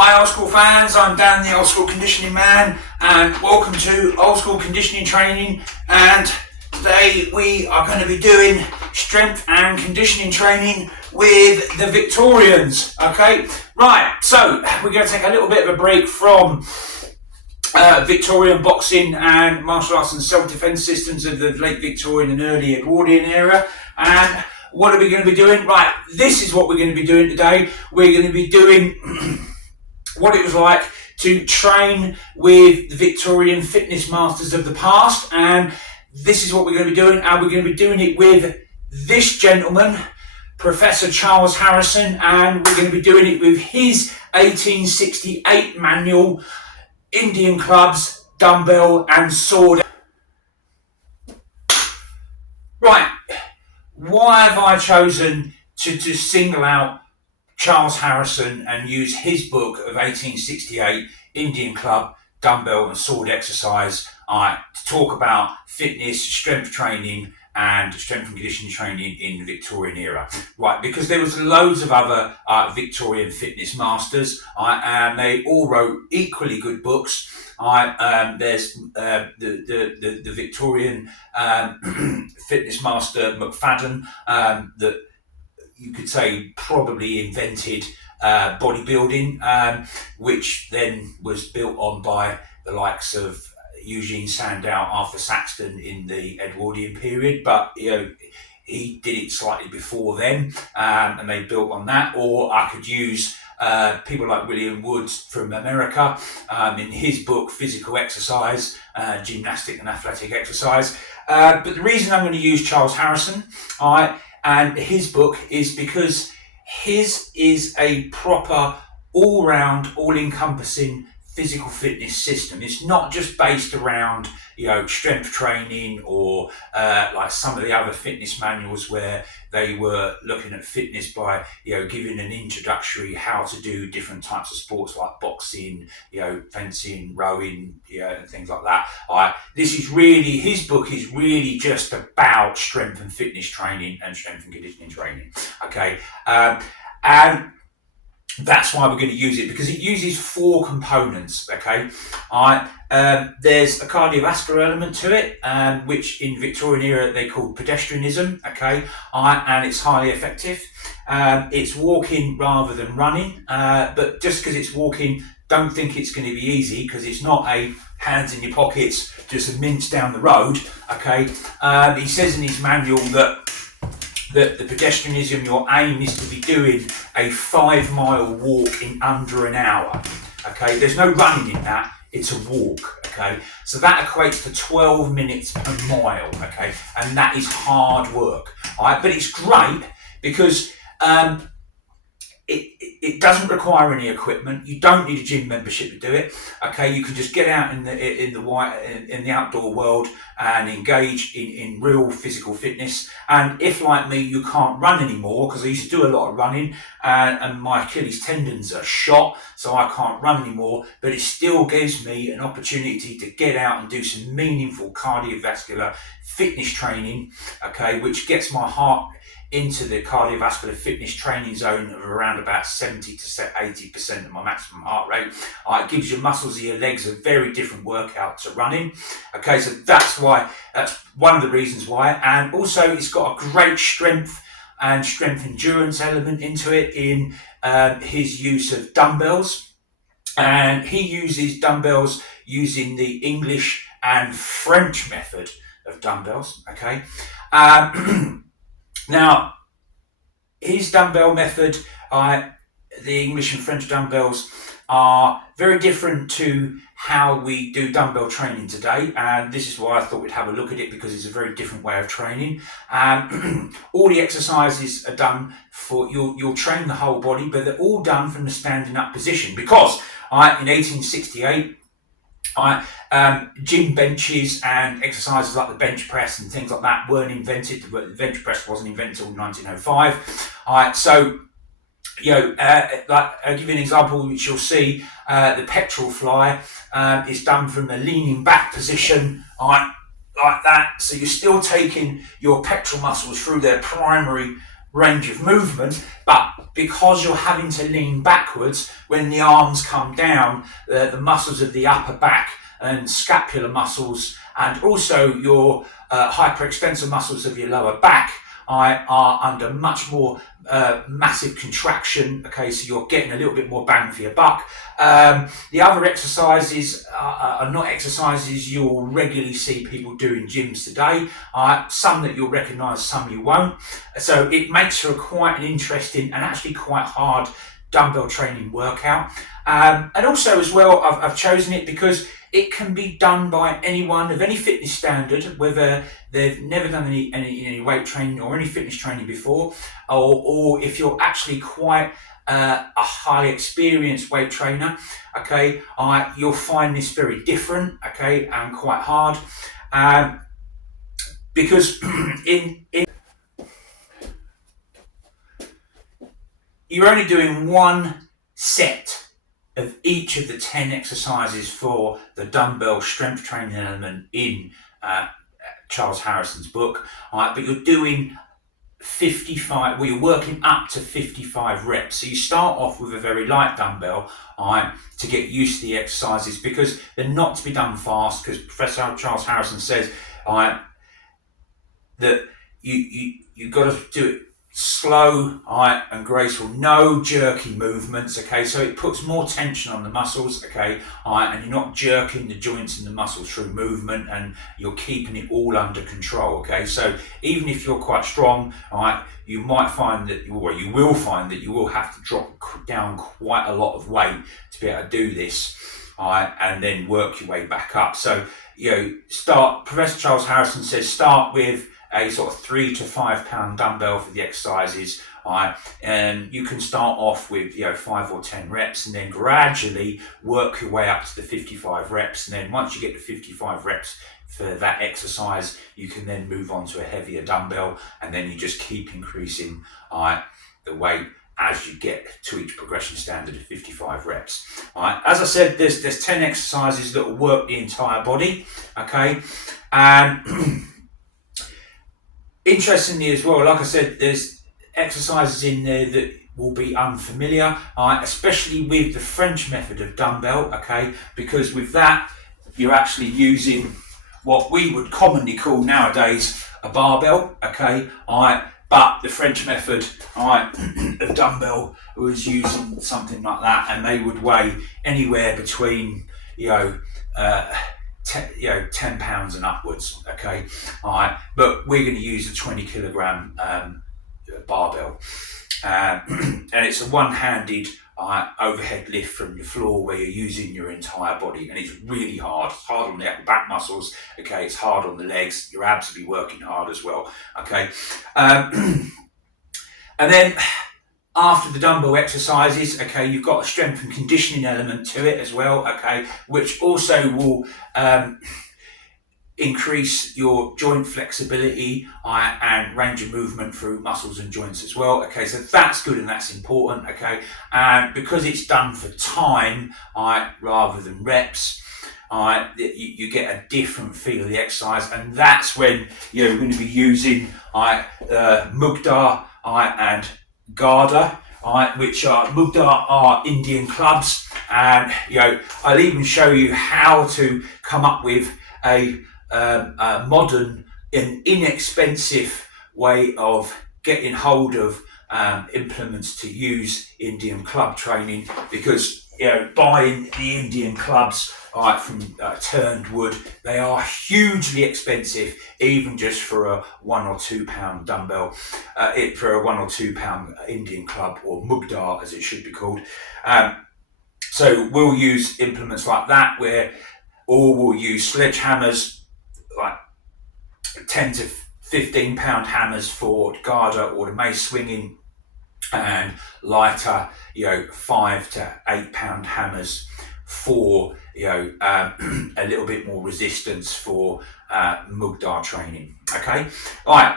Hi old school fans, I'm Dan the Old School Conditioning Man and welcome to Old School Conditioning Training, and today we are going to be doing strength and conditioning training with the Victorians. Okay, right, so we're going to take a little bit of a break from Victorian boxing and martial arts and self-defense systems of the late Victorian and early Edwardian era. And what are we going to be doing? Right, this is what we're going to be doing today. We're going to be doing what it was like to train with the Victorian fitness masters of the past, and this is what we're going to be doing, and we're going to be doing it with this gentleman, Professor Charles Harrison, and we're going to be doing it with his 1868 manual, Indian Clubs, Dumbell and Sword. Right, why have I chosen to single out Charles Harrison and use his book of 1868, Indian Club, Dumbell and Sword Exercise, to talk about fitness, strength training and strength and conditioning training in the Victorian era? Right, because there was loads of other Victorian fitness masters, and they all wrote equally good books. There's the Victorian fitness master McFadden, that you could say probably invented bodybuilding, which then was built on by the likes of Eugene Sandow, Arthur Saxton in the Edwardian period, but he did it slightly before then, and they built on that. Or I could use people like William Woods from America, in his book Physical Exercise, Gymnastic and Athletic Exercise. But the reason I'm going to use Charles Harrison and his book is because his is a proper all-round, all-encompassing physical fitness system. It's not just based around strength training or like some of the other fitness manuals where they were looking at fitness by giving an introductory how to do different types of sports like boxing, fencing, rowing, and things like that. His book is really just about strength and fitness training and strength and conditioning training. Okay, and that's why we're going to use it, because it uses four components. Okay, there's a cardiovascular element to it, which in Victorian era they called pedestrianism. Okay, and it's highly effective. It's walking rather than running, but just because it's walking, don't think it's going to be easy, because it's not a hands in your pockets, just a mince down the road. Okay, he says in his manual that the pedestrianism, your aim is to be doing a 5-mile walk in under an hour. Okay, there's no running in that, it's a walk. Okay, so that equates to 12 minutes per mile. Okay, and that is hard work. All right, but it's great because it doesn't require any equipment. You don't need a gym membership to do it. Okay, you can just get out in the outdoor world and engage in real physical fitness. And if, like me, you can't run anymore, because I used to do a lot of running and my Achilles tendons are shot, so I can't run anymore, but it still gives me an opportunity to get out and do some meaningful cardiovascular fitness training, okay, which gets my heart into the cardiovascular fitness training zone of around about 70 to 80% of my maximum heart rate. It gives your muscles of your legs a very different workout to running. Okay, so that's one of the reasons why. And also it's got a great strength and strength endurance element into it in his use of dumbbells. And he uses dumbbells using the English and French method of dumbbells. Okay. Now, his dumbbell method, the English and French dumbbells, are very different to how we do dumbbell training today, and this is why I thought we'd have a look at it, because it's a very different way of training. All the exercises are done for, you'll train the whole body, but they're all done from the standing up position, because in 1868, gym benches and exercises like the bench press and things like that weren't invented. The bench press wasn't invented until 1905. So, like I'll give you an example, which you'll see. The pectoral fly is done from a leaning back position, like that. So you're still taking your pectoral muscles through their primary range of movement, but because you're having to lean backwards when the arms come down, the muscles of the upper back and scapular muscles, and also your hyperextensor muscles of your lower back are under much more massive contraction. Okay, so you're getting a little bit more bang for your buck. The other exercises are not exercises you'll regularly see people do in gyms today. Some that you'll recognise, some you won't. So it makes for quite an interesting and actually quite hard dumbbell training workout. And also as well, I've chosen it because it can be done by anyone of any fitness standard, whether they've never done any weight training or any fitness training before, or if you're actually quite a highly experienced weight trainer. Okay, you'll find this very different, okay, and quite hard, because you're only doing one set of each of the 10 exercises for the dumbbell strength training element in Charles Harrison's book, but you're doing 55, well, you're working up to 55 reps. So you start off with a very light dumbbell to get used to the exercises, because they're not to be done fast, because Professor Charles Harrison says that you've got to do it slow and graceful, no jerky movements, okay, so it puts more tension on the muscles, okay, and you're not jerking the joints and the muscles through movement, and you're keeping it all under control, okay. So even if you're quite strong, you might find that you will have to drop down quite a lot of weight to be able to do this, and then work your way back up. So Professor Charles Harrison says start with a sort of 3 to 5 pound dumbbell for the exercises, and you can start off with 5 or 10 reps, and then gradually work your way up to the 55 reps, and then once you get to 55 reps for that exercise, you can then move on to a heavier dumbbell, and then you just keep increasing the weight as you get to each progression standard of 55 reps. As I said, there's 10 exercises that will work the entire body, okay, and interestingly as well, like I said, there's exercises in there that will be unfamiliar, especially with the French method of dumbbell, okay, because with that, you're actually using what we would commonly call nowadays a barbell, okay, but the French method of dumbbell was using something like that, and they would weigh anywhere between 10 pounds and upwards, okay, but we're going to use a 20 kilogram barbell, and it's a one-handed overhead lift from your floor where you're using your entire body, and it's really hard. It's hard on the upper back muscles, okay, it's hard on the legs, you're absolutely working hard as well, okay. And then after the dumbbell exercises, okay, you've got a strength and conditioning element to it as well, okay, which also will increase your joint flexibility and range of movement through muscles and joints as well, okay, so that's good and that's important, okay, and because it's done for time rather than reps, you get a different feel of the exercise, and that's when you're going to be using Mugdar and Garda, which are Mugdar are Indian clubs, and I'll even show you how to come up with a modern and inexpensive way of getting hold of implements to use Indian club training, because buying the Indian clubs from turned wood, they are hugely expensive, even just for a 1 or 2 pound dumbbell, for a 1 or 2 pound Indian club, or Mugdar as it should be called. So we'll use implements like that, or we'll use sledgehammers, like 10 to 15 pound hammers for Garda or the mace swinging, and lighter 5 to 8 pound hammers for a little bit more resistance for Mugdar training, okay. All right,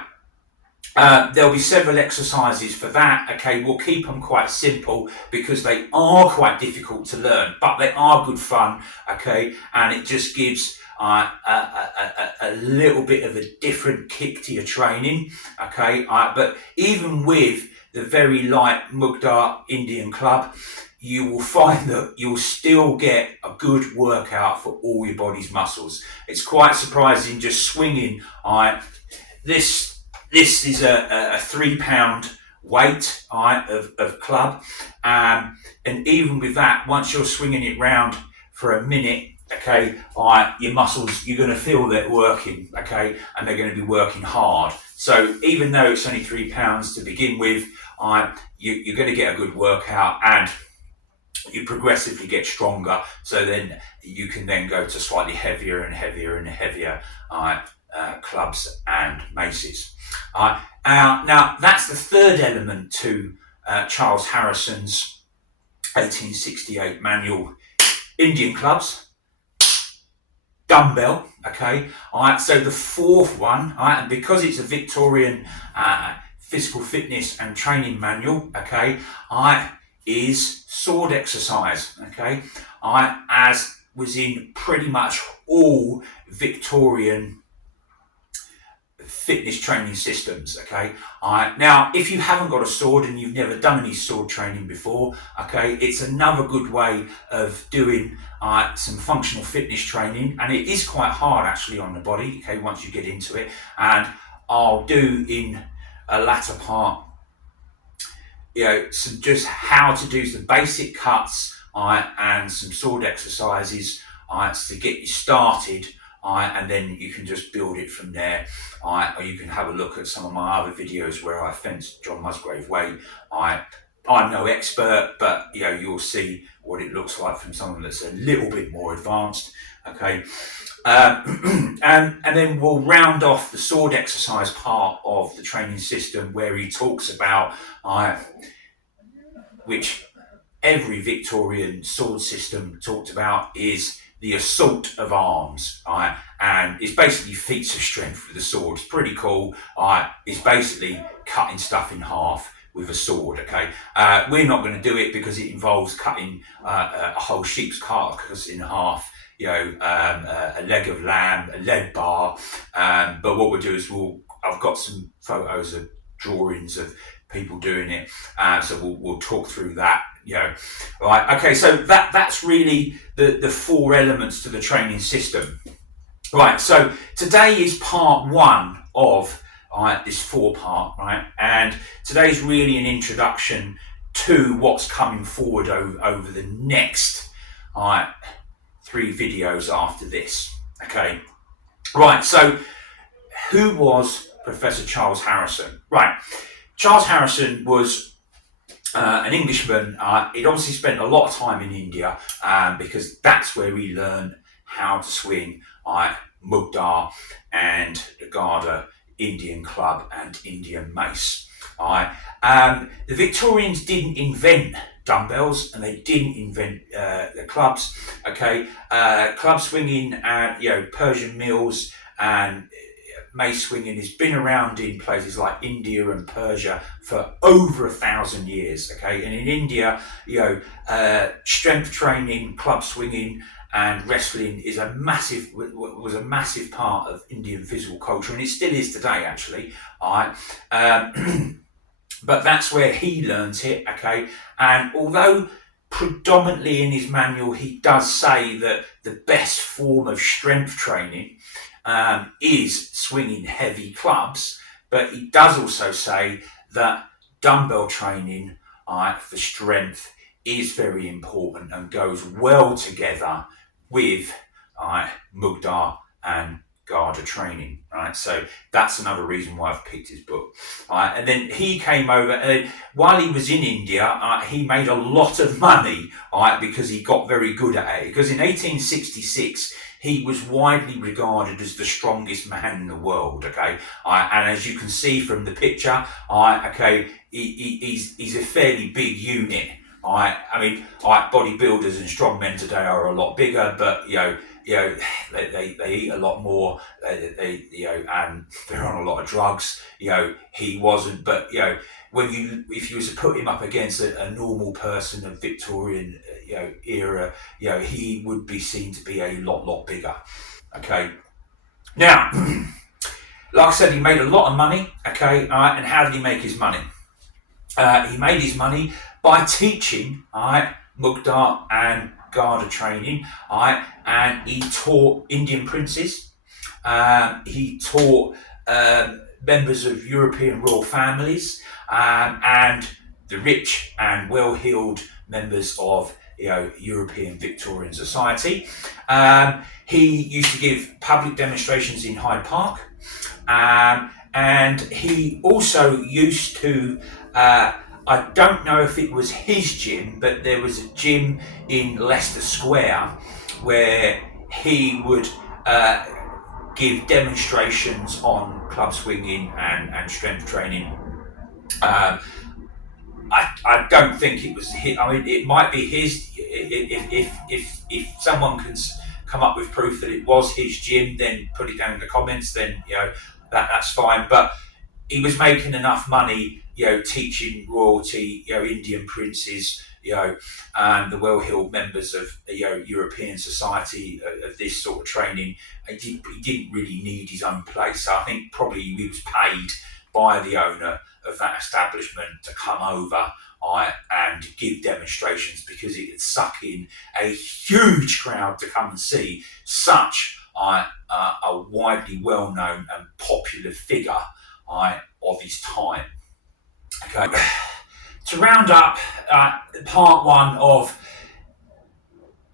There'll be several exercises for that. Okay, we'll keep them quite simple because they are quite difficult to learn, but they are good fun. Okay, and it just gives a little bit of a different kick to your training. Okay, but even with the very light Mugdar Indian Club, you will find that you'll still get a good workout for all your body's muscles. It's quite surprising just swinging. This is a £3 weight of club, and even with that, once you're swinging it round for a minute, okay, your muscles, you're going to feel that working, okay, and they're going to be working hard. So even though it's only £3 to begin with, you're going to get a good workout, and you progressively get stronger. So then you can then go to slightly heavier and heavier and heavier clubs and maces. Now that's the third element to Charles Harrison's 1868 manual. Indian clubs, dumbbell. Okay, so the fourth one, and because it's a Victorian physical fitness and training manual, okay, is sword exercise. Okay, as was in pretty much all Victorian fitness training systems. Okay, now if you haven't got a sword and you've never done any sword training before, okay, it's another good way of doing some functional fitness training, and it is quite hard actually on the body, okay, once you get into it. And I'll do in a latter part, some just how to do some basic cuts and some sword exercises to get you started. And then you can just build it from there. Or you can have a look at some of my other videos where I fenced John Musgrave way. I'm no expert, but you'll see what it looks like from someone that's a little bit more advanced. Okay, and then we'll round off the sword exercise part of the training system where he talks about which every Victorian sword system talked about is the assault of arms, and it's basically feats of strength with a sword. It's pretty cool. It's basically cutting stuff in half with a sword. Okay, we're not going to do it because it involves cutting a whole sheep's carcass in half. A leg of lamb, a lead bar. But what we'll do is I've got some photos of drawings of people doing it, so we'll talk through that. Right. Okay. So that's really the four elements to the training system. Right. So today is part one of this 4-part. Right. And today's really an introduction to what's coming forward over the next 3 videos after this. Okay. Right. So who was Professor Charles Harrison? Right. Charles Harrison was an Englishman. He'd obviously spent a lot of time in India because that's where he learned how to swing Mugdar and the Garda Indian Club and Indian Mace. The Victorians didn't invent dumbbells and they didn't invent the clubs. Okay, club swinging and Persian mills and mace swinging has been around in places like India and Persia for over 1,000 years. Okay, and in India, strength training, club swinging, and wrestling was a massive part of Indian physical culture, and it still is today, actually. But that's where he learnt it. Okay, and although predominantly in his manual he does say that the best form of strength training is swinging heavy clubs, but he does also say that dumbbell training for strength is very important and goes well together with Mugdar and Garda training. Right, so that's another reason why I've picked his book. And then he came over while he was in India. He made a lot of money because he got very good at it. Because in 1866 he was widely regarded as the strongest man in the world. Okay, and as you can see from the picture, he's a fairly big unit. I mean, bodybuilders and strongmen today are a lot bigger, but they eat a lot more, and they're on a lot of drugs. He wasn't, but if you was to put him up against a normal person of Victorian, era, he would be seen to be a lot bigger. Okay, now, like I said, he made a lot of money. Okay, and how did he make his money? He made his money by teaching, Mukta and Garda training, and he taught Indian princes. He taught members of European royal families, and the rich and well-heeled members of European Victorian society. He used to give public demonstrations in Hyde Park, and he also used to. I don't know if it was his gym, but there was a gym in Leicester Square where he would give demonstrations on club swinging and strength training. I don't think it was his. I mean, it might be his. If someone can come up with proof that it was his gym, then put it down in the comments. Then that's fine. But he was making enough money, teaching royalty, Indian princes, and the well-heeled members of European society of this sort of training. He didn't really need his own place. So I think probably he was paid by the owner of that establishment to come over and give demonstrations, because it would suck in a huge crowd to come and see such a widely well-known and popular figure of his time. Okay, to round up part one of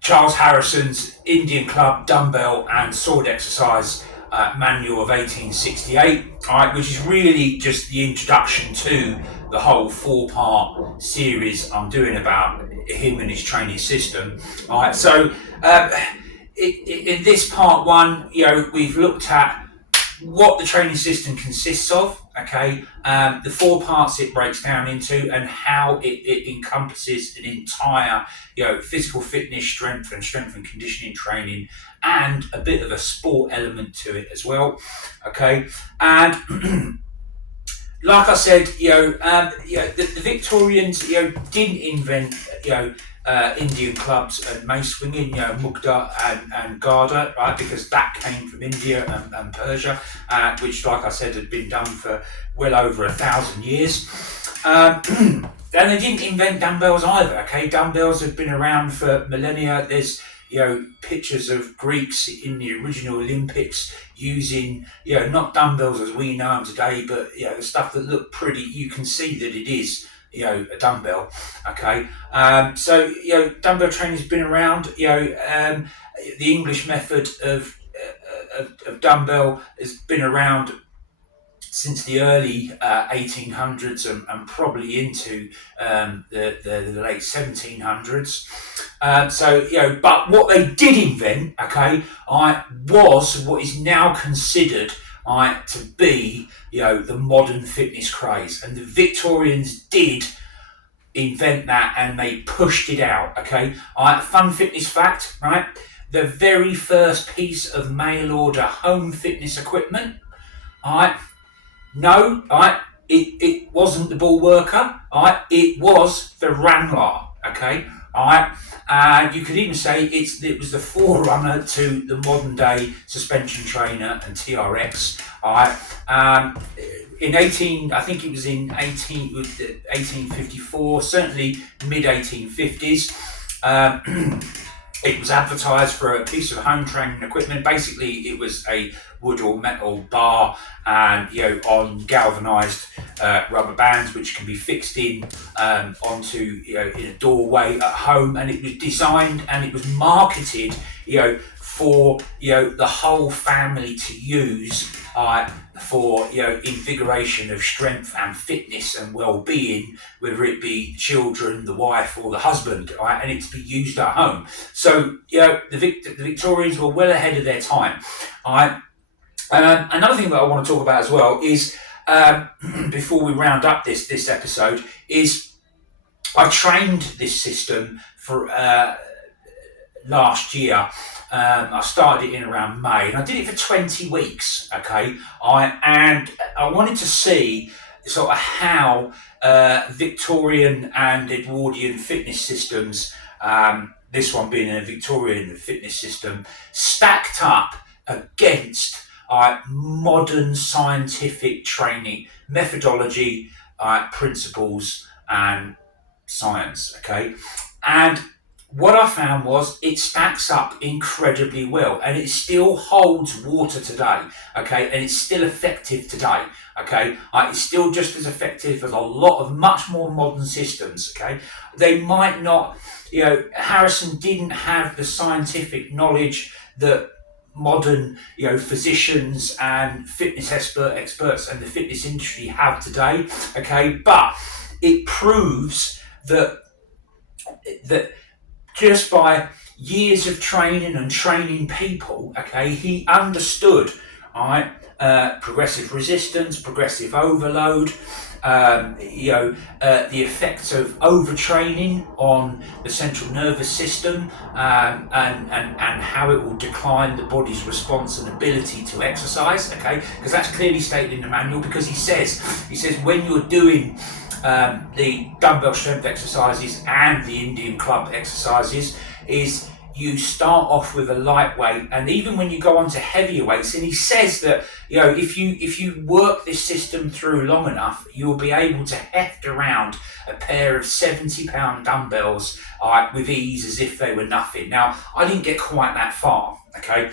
Charles Harrison's Indian Club, Dumbell and Sword Exercise manual of 1868, which is really just the introduction to the whole 4-part series I'm doing about him and his training system. So in this part one, we've looked at what the training system consists of, the 4 parts it breaks down into, and how it encompasses an entire, physical fitness, strength and conditioning training, and a bit of a sport element to it as well, and like I said, the Victorians, didn't invent, Indian clubs and mace swinging, Mukta and Garda, because that came from India and Persia, which, like I said, had been done for well over 1,000 years. And they didn't invent dumbbells either. Dumbbells have been around for millennia. There's pictures of Greeks in the original Olympics using, not dumbbells as we know them today, but the stuff that look pretty. You can see that it is a dumbbell. So dumbbell training's been around. The English method of dumbbell has been around since the early 1800s and probably into the late 1700s. But what they did invent, was what is now considered to be, the modern fitness craze. And the Victorians did invent that, and they pushed it out, Fun fitness fact, the very first piece of mail order home fitness equipment, it wasn't the ball worker, it was the Ranlar, and you could even say it was the forerunner to the modern day suspension trainer and TRX, in 1854, certainly mid 1850s. It was advertised for a piece of home training equipment. Basically, it was a wood or metal bar, and on galvanised rubber bands, which can be fixed in onto in a doorway at home. And it was designed and it was marketed, for the whole family to use for invigoration of strength and fitness and well-being, whether it be children, the wife, or the husband, and it to be used at home. So the Victorians were well ahead of their time. Another thing that I want to talk about as well is before we round up this episode is I trained this system for last year. I started it in around May, and I did it for 20 weeks. Okay, and I wanted to see sort of how Victorian and Edwardian fitness systems, this one being a Victorian fitness system, stacked up against modern scientific training methodology, principles, and science. Okay, and what I found was it stacks up incredibly well, and it still holds water today. Okay, and it's still effective today. Okay, it's still just as effective as a lot of much more modern systems. Okay, they might not, Harrison didn't have the scientific knowledge that modern, physicians and fitness experts and the fitness industry have today. Okay, but it proves that just by years of training and training people, okay, he understood, progressive resistance, progressive overload, the effects of overtraining on the central nervous system, and how it will decline the body's response and ability to exercise. Okay, because that's clearly stated in the manual. Because he says when you're doing the dumbbell strength exercises and the Indian club exercises, is you start off with a lightweight, and even when you go on to heavier weights, and he says that if you work this system through long enough, you'll be able to heft around a pair of 70-pound dumbbells with ease as if they were nothing. Now, I didn't get quite that far, okay,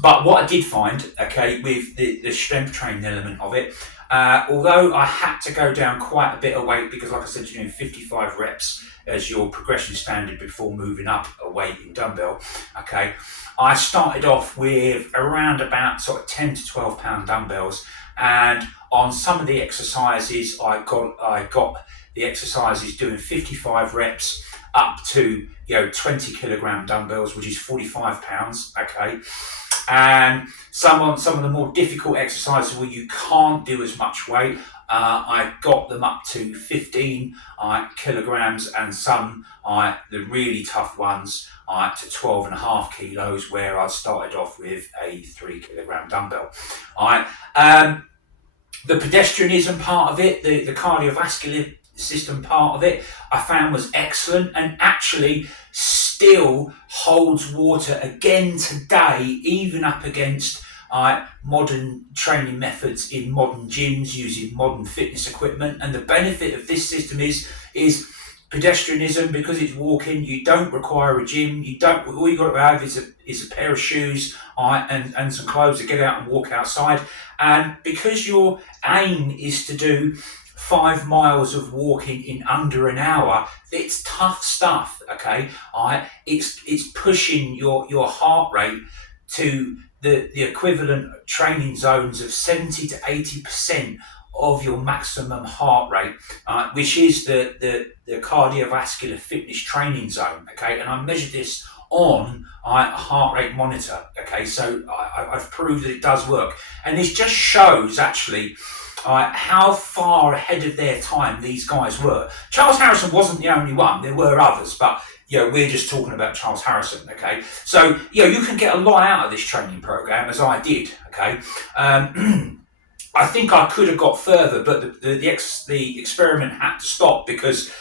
but what I did find, okay, with the strength training element of it, although I had to go down quite a bit of weight, because like I said, 55 reps as your progression standard before moving up a weight in dumbbell. Okay, I started off with around about sort of 10 to 12 pound dumbbells, and on some of the exercises I got the exercises doing 55 reps up to 20 kilogram dumbbells, which is 45 pounds. Okay, and some of the more difficult exercises where you can't do as much weight, I got them up to 15 kilograms, and some, the really tough ones, to 12.5 kilos, where I started off with a 3 kilogram dumbbell. The pedestrianism part of it, the cardiovascular system part of it, I found was excellent, and actually still holds water again today, even up against modern training methods in modern gyms using modern fitness equipment. And the benefit of this system is pedestrianism, because it's walking. You don't require a gym. All you got to have is a pair of shoes and some clothes to get out and walk outside. And because your aim is to do 5 miles of walking in under an hour, it's tough stuff. Okay, it's pushing your heart rate to the equivalent training zones of 70 to 80% of your maximum heart rate, which is the cardiovascular fitness training zone. Okay, and I measured this on a heart rate monitor. Okay, so I've proved that it does work, and this just shows actually how far ahead of their time these guys were. Charles Harrison wasn't the only one. There were others, but we're just talking about Charles Harrison. Okay, so you can get a lot out of this training program, as I did. Okay, I think I could have got further, but the experiment had to stop, because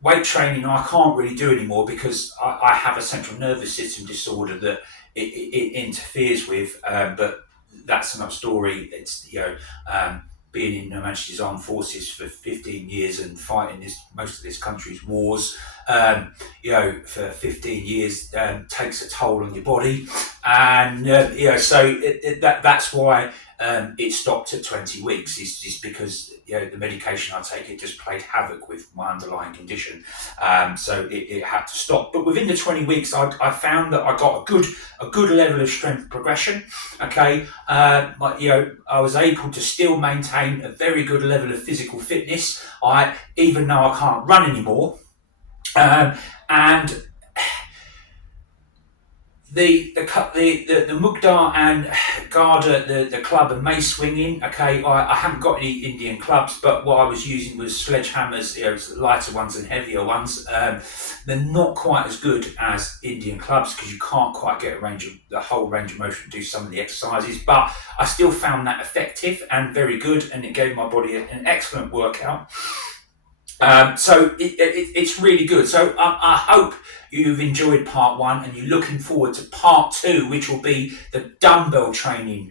weight training I can't really do anymore, because I have a central nervous system disorder that it interferes with. But that's another story. It's being in Her Majesty's Armed Forces for 15 years and fighting most of this country's wars, for 15 years takes a toll on your body, and so that's why it stopped at 20 weeks. It's just because the medication I take, it just played havoc with my underlying condition, so it had to stop. But within the 20 weeks, I found that I got a good level of strength progression. Okay, I was able to still maintain a very good level of physical fitness. Even though I can't run anymore, and the Mugdar and Garda, the club and mace swinging. Okay, I haven't got any Indian clubs, but what I was using was sledgehammers, lighter ones and heavier ones. They're not quite as good as Indian clubs because you can't quite get the whole range of motion to do some of the exercises. But I still found that effective and very good, and it gave my body an excellent workout. So it's really good. So I hope you've enjoyed part 1 and you're looking forward to part 2, which will be the dumbbell training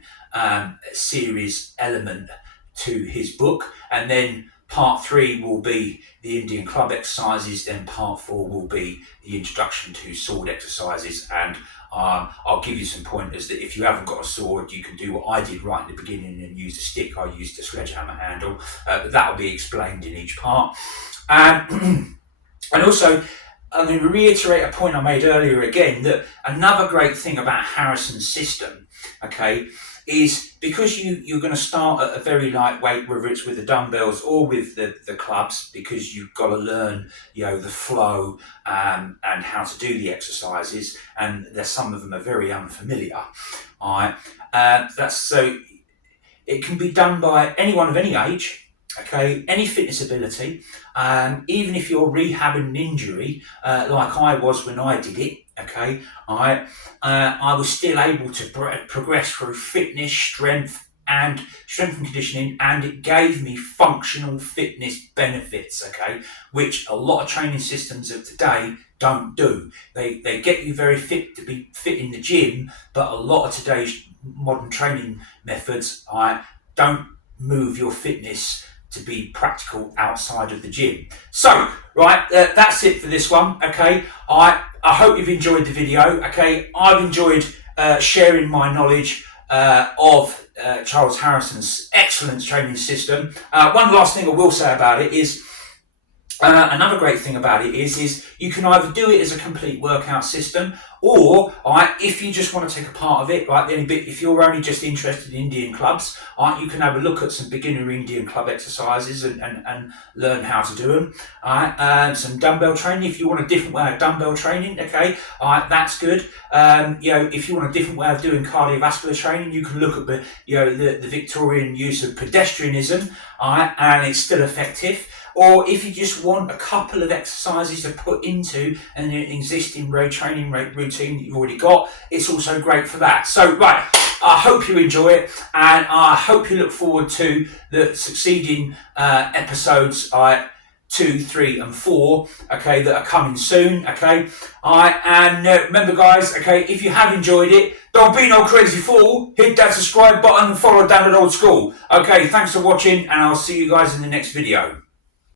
series element to his book. And then part 3 will be the Indian club exercises. Then part 4 will be the introduction to sword exercises. And I'll give you some pointers that if you haven't got a sword, you can do what I did right in the beginning and use a stick. I used a sledgehammer handle. But that will be explained in each part. And also, I'm going to reiterate a point I made earlier again, that another great thing about Harrison's system, okay, is because you're going to start at a very lightweight, whether it's with the dumbbells or with the clubs, because you've got to learn, the flow and how to do the exercises, and some of them are very unfamiliar. All right, that's so it can be done by anyone of any age. Okay, any fitness ability, even if you're rehabbing an injury, like I was when I did it. Okay, I was still able to progress through fitness, strength and conditioning, and it gave me functional fitness benefits. Okay, which a lot of training systems of today don't do. They get you very fit to be fit in the gym, but a lot of today's modern training methods don't move your fitness to be practical outside of the gym. So, right, that's it for this one. Okay, I hope you've enjoyed the video. Okay, I've enjoyed sharing my knowledge of Charles Harrison's excellent training system. One last thing I will say about it is, another great thing about it is you can either do it as a complete workout system, or if you just want to take a part of it, if you're only just interested in Indian clubs, you can have a look at some beginner Indian club exercises and learn how to do them. Some dumbbell training, if you want a different way of dumbbell training, okay, that's good. If you want a different way of doing cardiovascular training, you can look at the Victorian use of pedestrianism, and it's still effective. Or if you just want a couple of exercises to put into an existing training routine that you've already got, it's also great for that. So, right, I hope you enjoy it, and I hope you look forward to the succeeding episodes 2, 3 and 4, okay, that are coming soon, okay. Remember guys, okay, if you have enjoyed it, don't be no crazy fool, hit that subscribe button and follow Down at Old School. Okay, thanks for watching, and I'll see you guys in the next video.